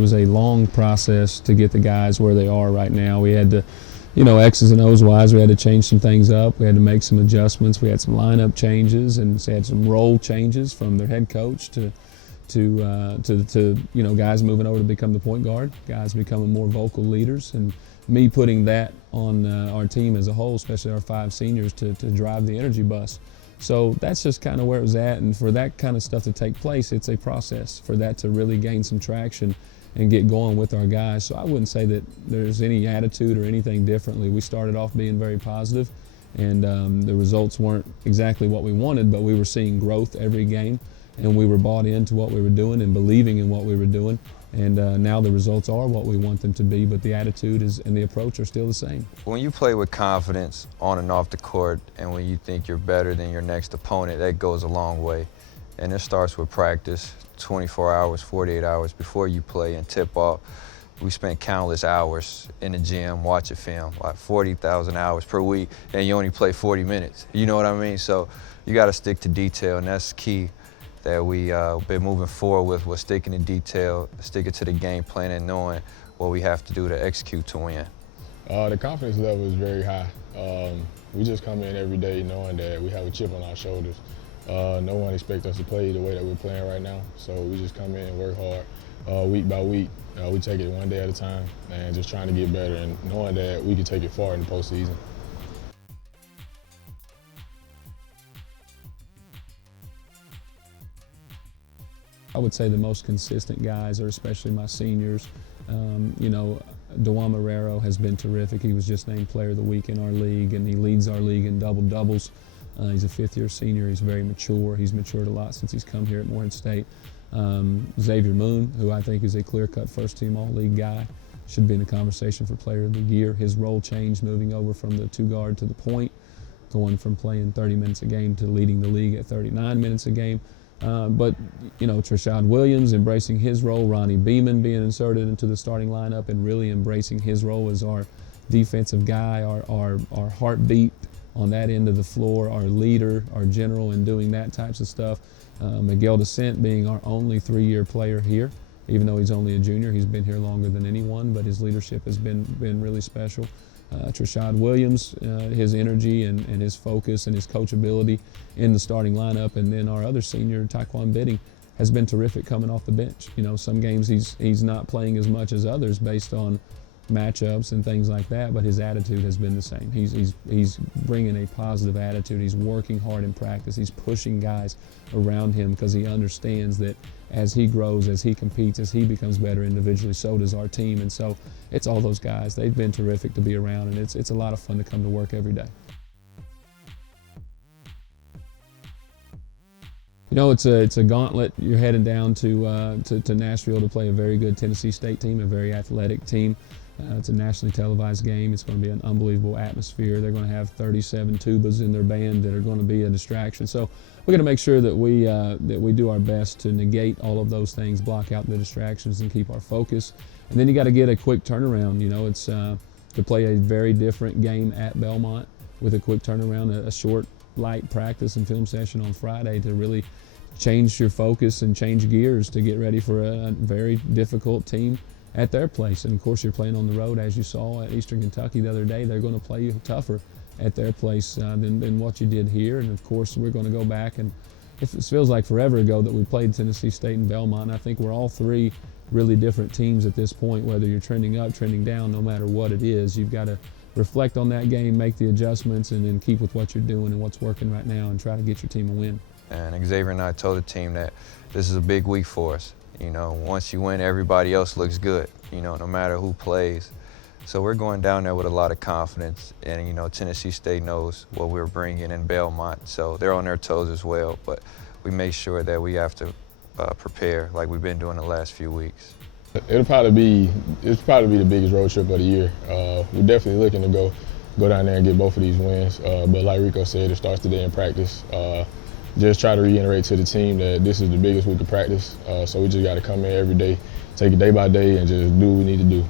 It was a long process to get the guys where they are right now. We had to, you know, X's and O's wise, we had to change some things up. We had to make some adjustments. We had some lineup changes and had some role changes from their head coach to you know, guys moving over to become the point guard, guys becoming more vocal leaders, and me putting that on our team as a whole, especially our 5 seniors, to drive the energy bus. So that's just kind of where it was at, and for that kind of stuff to take place, it's a process for that to really gain some traction and get going with our guys. So I wouldn't say that there's any attitude or anything differently. We started off being very positive, and the results weren't exactly what we wanted, but we were seeing growth every game, and we were bought into what we were doing and believing in what we were doing. And now the results are what we want them to be, but the attitude and the approach are still the same. When you play with confidence on and off the court, and when you think you're better than your next opponent, that goes a long way. And it starts with practice, 24 hours, 48 hours before you play and tip off. We spent countless hours in the gym watching film, like 40,000 hours per week, and you only play 40 minutes. You know what I mean? So you got to stick to detail, and that's key that we been moving forward with, was sticking to detail, sticking to the game plan, and knowing what we have to do to execute to win. The confidence level is very high. We just come in every day knowing that we have a chip on our shoulders. No one expects us to play the way that we're playing right now, so we just come in and work hard week by week. We take it one day at a time and just trying to get better, and knowing that we can take it far in the postseason. I would say the most consistent guys are especially my seniors. You know, Dewan Marrero has been terrific. He was just named Player of the Week in our league, and he leads our league in double-doubles. He's a 5th-year senior. He's very mature. He's matured a lot since he's come here at Morehead State. Xavier Moon, who I think is a clear-cut first-team All-League guy, should be in the conversation for Player of the Year. His role changed moving over from the 2-guard to the point, going from playing 30 minutes a game to leading the league at 39 minutes a game. But, you know, Trashad Williams embracing his role, Ronnie Beeman being inserted into the starting lineup and really embracing his role as our defensive guy, our heartbeat on that end of the floor, our leader, our general, and doing that types of stuff. Miguel Descent being our only 3-year player here, even though he's only a junior. He's been here longer than anyone, but his leadership has been really special. Trashad Williams, his energy and his focus and his coachability in the starting lineup, and then our other senior, Taekwon Bidding, has been terrific coming off the bench. You know, some games he's not playing as much as others based on matchups and things like that, but his attitude has been the same. He's bringing a positive attitude. He's working hard in practice. He's pushing guys around him because he understands that as he grows, as he competes, as he becomes better individually, so does our team. And so it's all those guys. They've been terrific to be around, and it's a lot of fun to come to work every day. You know, it's a gauntlet. You're heading down to Nashville to play a very good Tennessee State team, a very athletic team. It's a nationally televised game. It's going to be an unbelievable atmosphere. They're going to have 37 tubas in their band that are going to be a distraction. So we're going to make sure that we do our best to negate all of those things, block out the distractions, and keep our focus. And then you got to get a quick turnaround. You know, it's to play a very different game at Belmont with a quick turnaround, a short, light practice and film session on Friday to really change your focus and change gears to get ready for a very difficult team at their place. And of course you're playing on the road, as you saw at Eastern Kentucky the other day. They're going to play you tougher at their place than what you did here. And of course we're going to go back, and it feels like forever ago that we played Tennessee State and Belmont. And I think we're all 3 really different teams at this point, whether you're trending up, trending down, no matter what it is. You've got to reflect on that game, make the adjustments, and then keep with what you're doing and what's working right now and try to get your team a win. And Xavier and I told the team that this is a big week for us. You know, once you win, everybody else looks good, you know, no matter who plays. So we're going down there with a lot of confidence, and, you know, Tennessee State knows what we're bringing in Belmont, so they're on their toes as well. But we make sure that we have to prepare like we've been doing the last few weeks. It'll probably be the biggest road trip of the year. We're definitely looking to go down there and get both of these wins. But like Rico said, it starts today in practice. Just try to reiterate to the team that this is the biggest week of practice. So we just got to come in every day, take it day by day, and just do what we need to do.